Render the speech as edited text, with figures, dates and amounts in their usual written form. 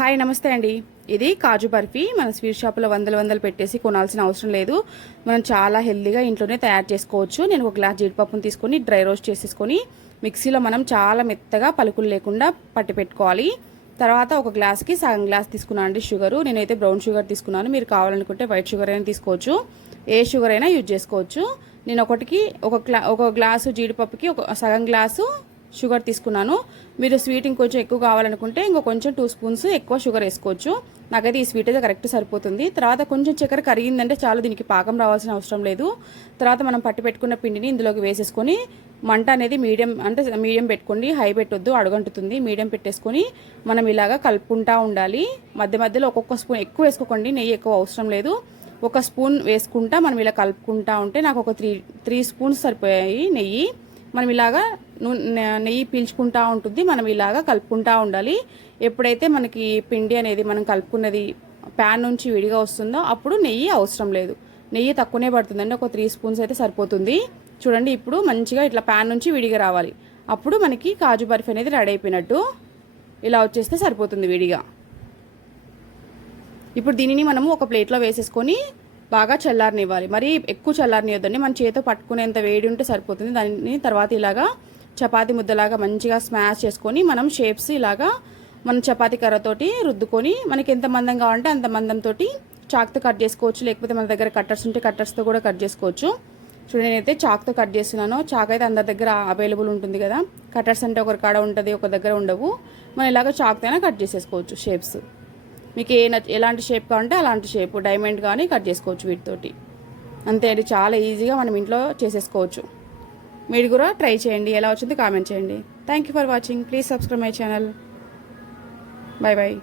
Hi నమస్తే అండి. ఇది కాజు బర్ఫీ. మన స్వీట్ షాప్లో వందలు పెట్టేసి కొనాల్సిన అవసరం లేదు. మనం చాలా హెల్దీగా ఇంట్లోనే తయారు చేసుకోవచ్చు. నేను ఒక గ్లాస్ జీడిపప్పును తీసుకొని డ్రై రోస్ట్ చేసేసుకొని మిక్సీలో మనం చాలా మెత్తగా పలుకులు లేకుండా పట్టి పెట్టుకోవాలి. తర్వాత ఒక గ్లాస్కి సగం గ్లాస్ తీసుకున్నాను అండి షుగరు. నేనైతే బ్రౌన్ షుగర్ తీసుకున్నాను. మీరు కావాలనుకుంటే వైట్ షుగర్ అయినా తీసుకోవచ్చు, ఏ షుగర్ అయినా యూజ్ చేసుకోవచ్చు. నేను ఒక గ్లాసు జీడిపప్పుకి ఒక సగం గ్లాసు షుగర్ తీసుకున్నాను. మీరు స్వీట్ ఇంకొంచెం ఎక్కువ కావాలనుకుంటే కొంచెం 2 స్పూన్స్ ఎక్కువ షుగర్ వేసుకోవచ్చు. నాకైతే ఈ స్వీట్ అయితే కరెక్ట్ సరిపోతుంది. తర్వాత కొంచెం చక్కెర కరిగిందంటే చాలు, దీనికి పాకం రావాల్సిన అవసరం లేదు. తర్వాత మనం పట్టి పెట్టుకున్న పిండిని ఇందులోకి వేసేసుకొని మంట అనేది మీడియం పెట్టుకోండి, హై పెట్టొద్దు, అడుగంటుతుంది. మీడియం పెట్టేసుకొని మనం ఇలాగా కలుపుకుంటూ ఉండాలి. మధ్య మధ్యలో ఒక్కొక్క స్పూన్ ఎక్కువ వేసుకోకండి, నెయ్యి ఎక్కువ అవసరం లేదు. ఒక స్పూన్ వేసుకుంటా మనం ఇలా కలుపుకుంటా ఉంటే నాకు ఒక 3 స్పూన్స్ సరిపోయాయి నెయ్యి. మనం ఇలాగా నెయ్యి పీల్చుకుంటూ ఉంటుంది. మనం ఇలాగా కలుపుకుంటూ ఉండాలి. ఎప్పుడైతే మనకి పిండి అనేది మనం కలుపుకున్నది ప్యాన్ నుంచి విడిగా వస్తుందో అప్పుడు నెయ్యి అవసరం లేదు. నెయ్యి తక్కువనే పడుతుందండి, ఒక 3 స్పూన్స్ అయితే సరిపోతుంది. చూడండి, ఇప్పుడు మంచిగా ఇట్లా ప్యాన్ నుంచి విడిగా రావాలి. అప్పుడు మనకి కాజు బర్ఫీ అనేది రెడీ అయిపోయినట్టు. ఇలా వచ్చేస్తే సరిపోతుంది విడిగా. ఇప్పుడు దీనిని మనము ఒక ప్లేట్లో వేసేసుకొని బాగా చల్లారనివ్వాలి. మరి ఎక్కువ చల్లారనివ్వద్దండి, మన చేతితో పట్టుకునేంత వేడి ఉంటే సరిపోతుంది. దాన్ని తర్వాత ఇలాగా చపాతీ ముద్దలాగా మంచిగా స్మాష్ చేసుకొని మనం షేప్స్ ఇలాగా మనం చపాతీ కర్రతోటి రుద్దుకొని మనకి ఎంత మందం కావాలంటే అంత మందంతో చాక్తో కట్ చేసుకోవచ్చు. లేకపోతే మన దగ్గర కట్టర్స్ ఉంటే కట్టర్స్తో కూడా కట్ చేసుకోవచ్చు. చూడండి, నేనైతే చాక్తో కట్ చేస్తున్నాను. చాక్ అయితే అందరి దగ్గర అవైలబుల్ ఉంటుంది కదా. కట్టర్స్ అంటే ఒకరి కాడ ఉంటుంది, ఒక దగ్గర ఉండవు. మనం ఇలాగ చాక్తో అయినా కట్ చేసేసుకోవచ్చు షేప్స్. మీకు ఎలాంటి షేప్ కావాలంటే అలాంటి షేప్, డైమండ్ కానీ కట్ చేసుకోవచ్చు వీటితోటి. అంతే అండి, చాలా ఈజీగా మనం ఇంట్లో చేసేసుకోవచ్చు. మీరు కూడా ట్రై చేయండి, ఎలా వచ్చింది కామెంట్ చేయండి. Thank you for watching. Please subscribe my channel. Bye bye.